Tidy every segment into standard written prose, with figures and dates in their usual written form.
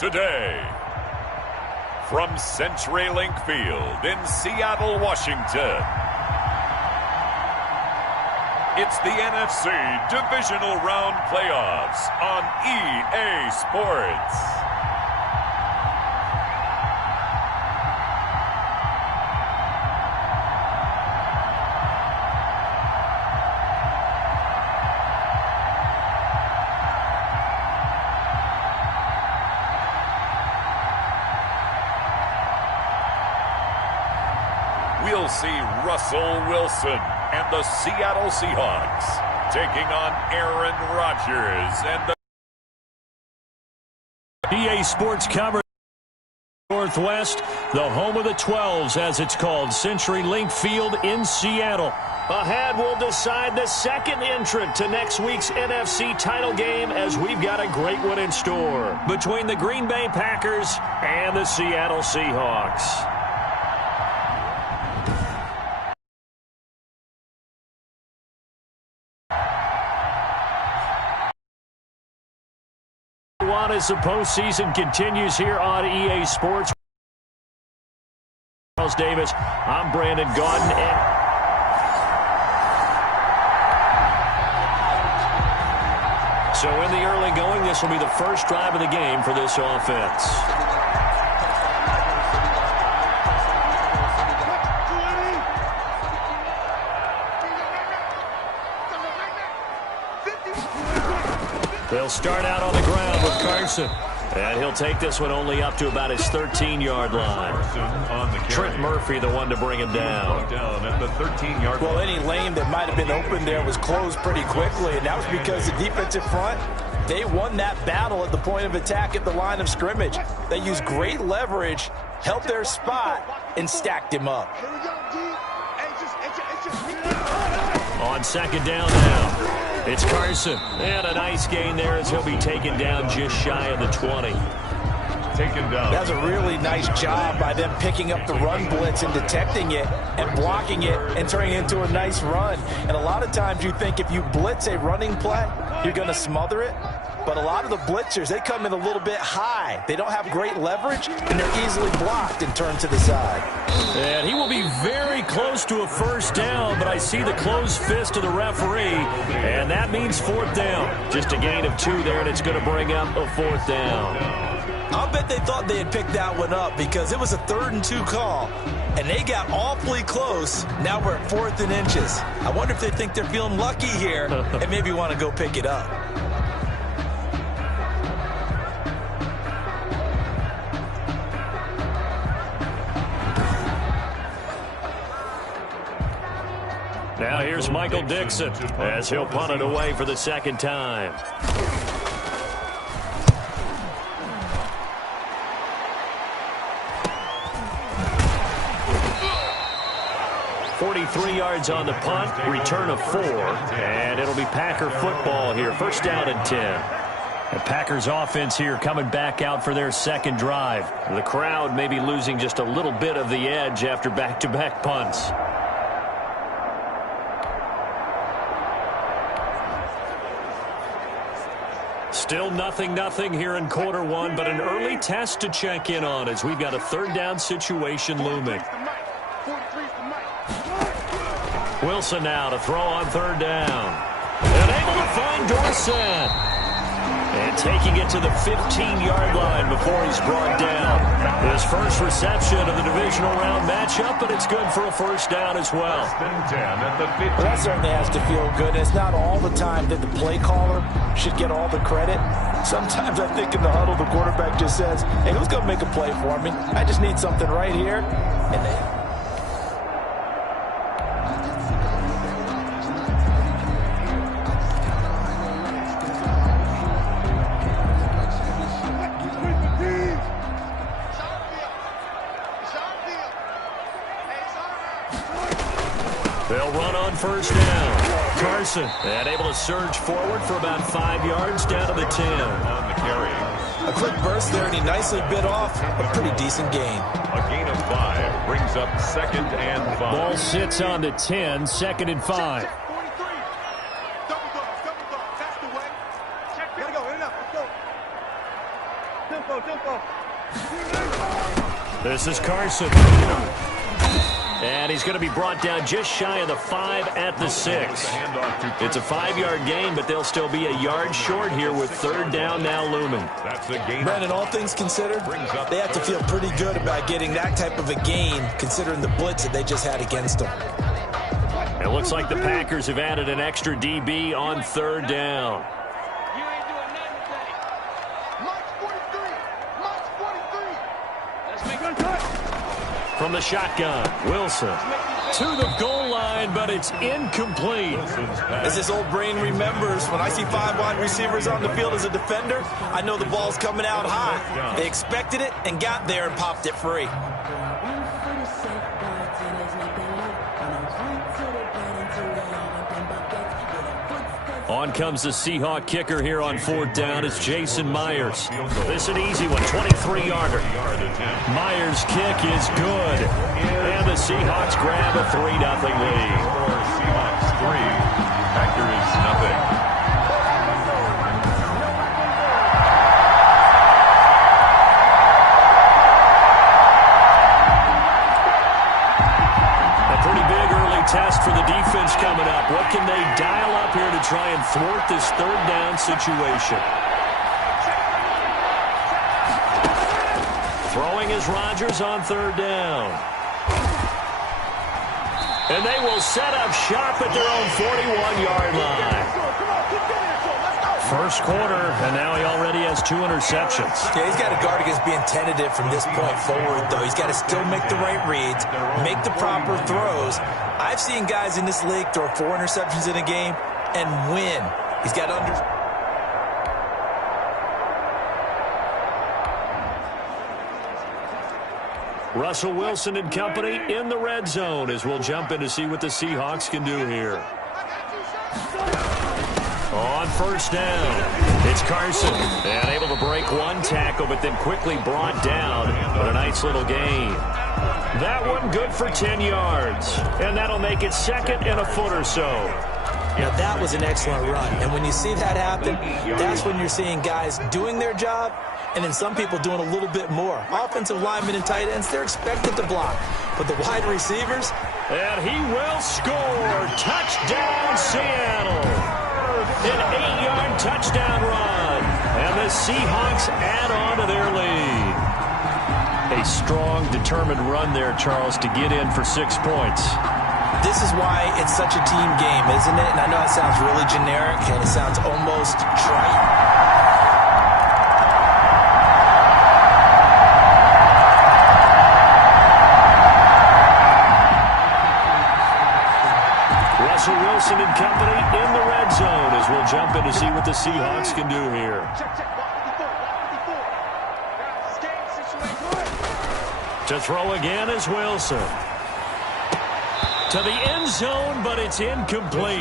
today. From CenturyLink Field in Seattle, Washington, it's the NFC Divisional Round Playoffs on EA Sports. We'll see Russell Wilson and the Seattle Seahawks taking on Aaron Rodgers and the EA Sports coverage Northwest, the home of the 12s as it's called, CenturyLink Field in Seattle. Ahead, we'll decide the second entrant to next week's NFC title game as we've got a great one in store between the Green Bay Packers and the Seattle Seahawks. As the postseason continues here on EA Sports. Charles Davis, I'm Brandon Gaudin. So in the early going, this will be the first drive of the game for this offense. They'll start out on the ground with Carson. And he'll take this one only up to about his 13-yard line. Trent Murphy, the one to bring him down. At the 13-yard line. Well, any lane that might have been open there was closed pretty quickly, and that was because the defensive front, they won that battle at the point of attack at the line of scrimmage. They used great leverage, held their spot, and stacked him up. On second down now. It's Carson. And a nice gain there as he'll be taken down just shy of the 20. Taken down. That's a really nice job by them picking up the run blitz and detecting it and blocking it and turning it into a nice run. And a lot of times you think if you blitz a running play, you're going to smother it. But a lot of the blitzers, they come in a little bit high. They don't have great leverage, and they're easily blocked and turned to the side. And he will be very close to a first down, but I see the closed fist of the referee, and that means fourth down. Just a gain of 2 there, and it's going to bring up a fourth down. I'll bet they thought they had picked that one up because it was a 3rd and 2 call, and they got awfully close. Now we're at 4th and inches. I wonder if they think they're feeling lucky here and maybe want to go pick it up. Now here's Michael Dixon as he'll punt it away for the second time. 43 yards on the punt, return of 4, and it'll be Packer football here. First down and 10. The Packers offense here coming back out for their second drive. The crowd may be losing just a little bit of the edge after back-to-back punts. Still nothing here in quarter 1, but an early test to check in on as we've got a 3rd down situation looming. Wilson now to throw on 3rd down. And able to find Dorsett. And taking it to the 15-yard line before he's brought down. His first reception of the divisional round matchup, but it's good for a first down as well. Well, that certainly has to feel good. It's not all the time that the play caller should get all the credit. Sometimes I think in the huddle, the quarterback just says, hey, who's going to make a play for me? I just need something right here. And then they'll run on first down. Carson, and able to surge forward for about 5 yards down to the 10. On the carry. A quick burst there, and he nicely bit off a pretty decent gain. A gain of 5 brings up 2nd and 5. Ball sits on the 10, 2nd and 5. This is Carson. And he's going to be brought down just shy of the 5 at the 6. It's a 5-yard gain, but they'll still be a yard short here with third down now looming. Brandon, all things considered, they have to feel pretty good about getting that type of a gain, considering the blitz that they just had against them. It looks like the Packers have added an extra DB on third down. From the shotgun, Wilson to the goal line, but it's incomplete. As this old brain remembers, when I see 5 wide receivers on the field as a defender, I know the ball's coming out high. They expected it and got there and popped it free. On comes the Seahawk kicker here on fourth down. It's Jason Myers. This is an easy one, 23-yarder. Myers' kick is good. And the Seahawks grab a 3-0 lead. Seahawks 3, Packers 0. Test for the defense coming up. What can they dial up here to try and thwart this third down situation? Throwing is Rodgers on third down. And they will set up shop at their own 41-yard line. First quarter, and now he already has 2 interceptions. Yeah, he's got to guard against being tentative from this point forward, though. He's got to still make the right reads, make the proper throws. I've seen guys in this league throw 4 interceptions in a game and win. He's got to Russell Wilson and company in the red zone as we'll jump in to see what the Seahawks can do here. On first down, it's Carson. And able to break one tackle, but then quickly brought down. But a nice little gain. That one good for 10 yards. And that'll make it second and a foot or so. Now, that was an excellent run. And when you see that happen, that's when you're seeing guys doing their job and then some people doing a little bit more. Offensive linemen and tight ends, they're expected to block. But the wide receivers... And he will score. Touchdown, Seattle. An 8-yard touchdown run. And the Seahawks add on to their lead. A strong, determined run there, Charles, to get in for 6 points. This is why it's such a team game, isn't it? And I know it sounds really generic and it sounds almost trite. Russell Wilson and company in the red zone as we'll jump in to see what the Seahawks can do here. To throw again is Wilson. To the end zone, but it's incomplete.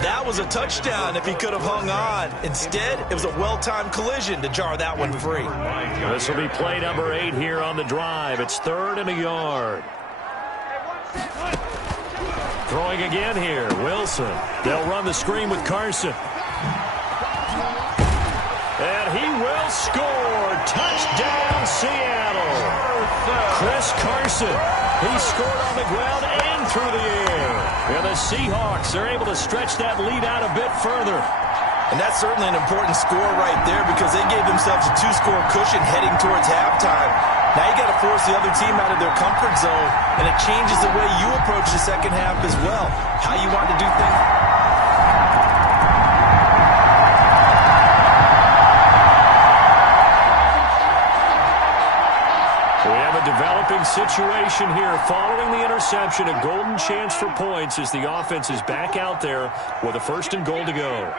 That was a touchdown if he could have hung on. Instead, it was a well-timed collision to jar that one free. This will be play number 8 here on the drive. It's 3rd and a yard. Throwing again here, Wilson. They'll run the screen with Carson. And he will score. Touchdown, Seattle. Chris Carson. He scored on the ground and through the air. And the Seahawks are able to stretch that lead out a bit further. And that's certainly an important score right there because they gave themselves a 2-score cushion heading towards halftime. Now you got to force the other team out of their comfort zone, and it changes the way you approach the second half as well, how you want to do things. We have a developing situation here. Following the interception, a golden chance for points as the offense is back out there with a 1st and goal to go.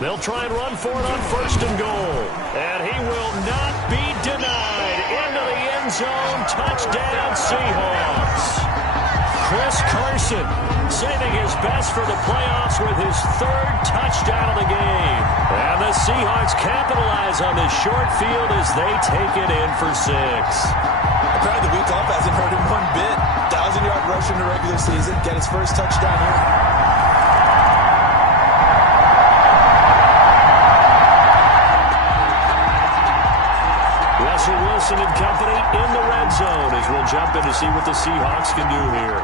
They'll try and run for it on 1st and goal. And he will not be denied. Into the end zone. Touchdown, Seahawks. Chris Carson saving his best for the playoffs with his 3rd touchdown of the game. And the Seahawks capitalize on this short field as they take it in for 6. Apparently the week off hasn't hurt him one bit. 1,000-yard rush in the regular season. Get his first touchdown here. Wilson and company in the red zone as we'll jump in to see what the Seahawks can do here.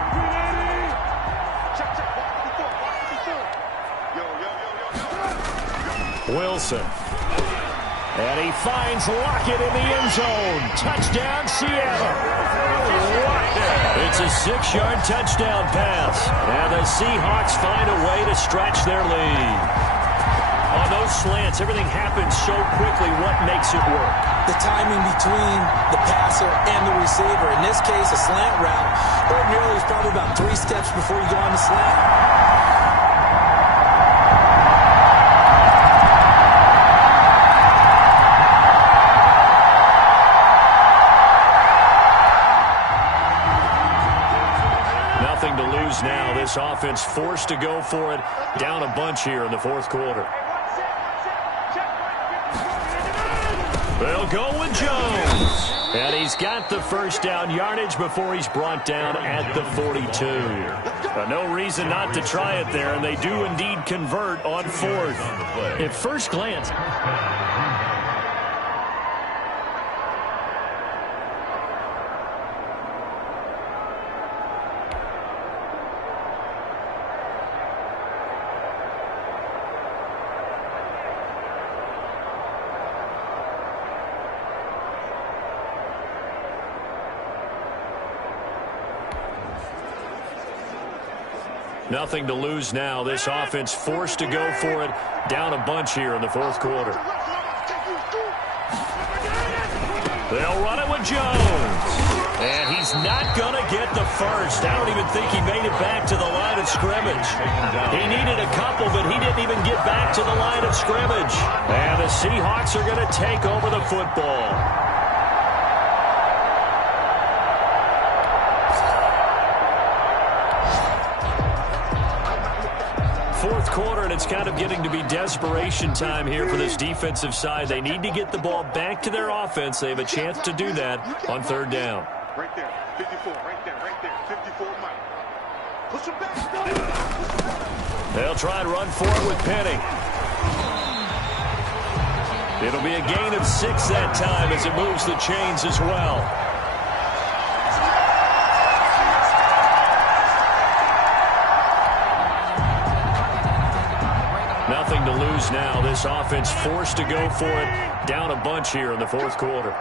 Wilson. And he finds Lockett in the end zone. Touchdown, Seattle. It's a 6-yard touchdown pass. And the Seahawks find a way to stretch their lead. On those slants, everything happens so quickly. What makes it work? The timing between the passer and the receiver. In this case, a slant route. Ordinarily, it's probably about 3 steps before you go on the slant. Nothing to lose now. This offense forced to go for it. Down a bunch here in the fourth quarter. They'll go with Jones. And he's got the first down yardage before he's brought down at the 42. No reason not to try it there, and they do indeed convert on fourth. At first glance, nothing to lose now. This offense forced to go for it. Down a bunch here in the fourth quarter. They'll run it with Jones. And he's not going to get the first. I don't even think he made it back to the line of scrimmage. He needed a couple, but he didn't even get back to the line of scrimmage. And the Seahawks are going to take over the football. Fourth quarter, and it's kind of getting to be desperation time here for this defensive side. They need to get the ball back to their offense. They have a chance to do that on third down. Right there, 54, right there, 54, Mike. Push him back. They'll try and run for it with Penny. It'll be a gain of 6 that time as it moves the chains as well. Nothing to lose now. This offense forced to go for it. Down a bunch here in the fourth quarter.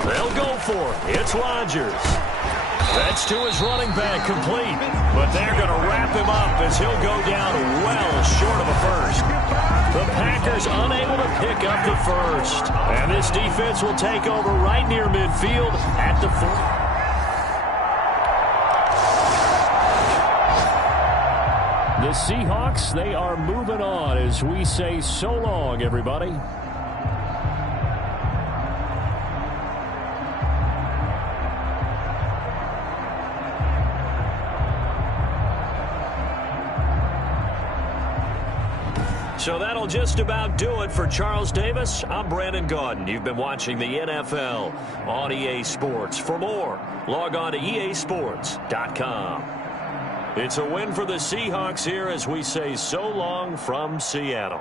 They'll go for it. It's Rodgers. That's to his running back, complete. But they're going to wrap him up as he'll go down well short of a first. The Packers unable to pick up the first. And this defense will take over right near midfield at the 40. The Seahawks, they are moving on as we say so long, everybody. So that'll just about do it for Charles Davis. I'm Brandon Gaudin. You've been watching the NFL on EA Sports. For more, log on to easports.com. It's a win for the Seahawks here as we say so long from Seattle.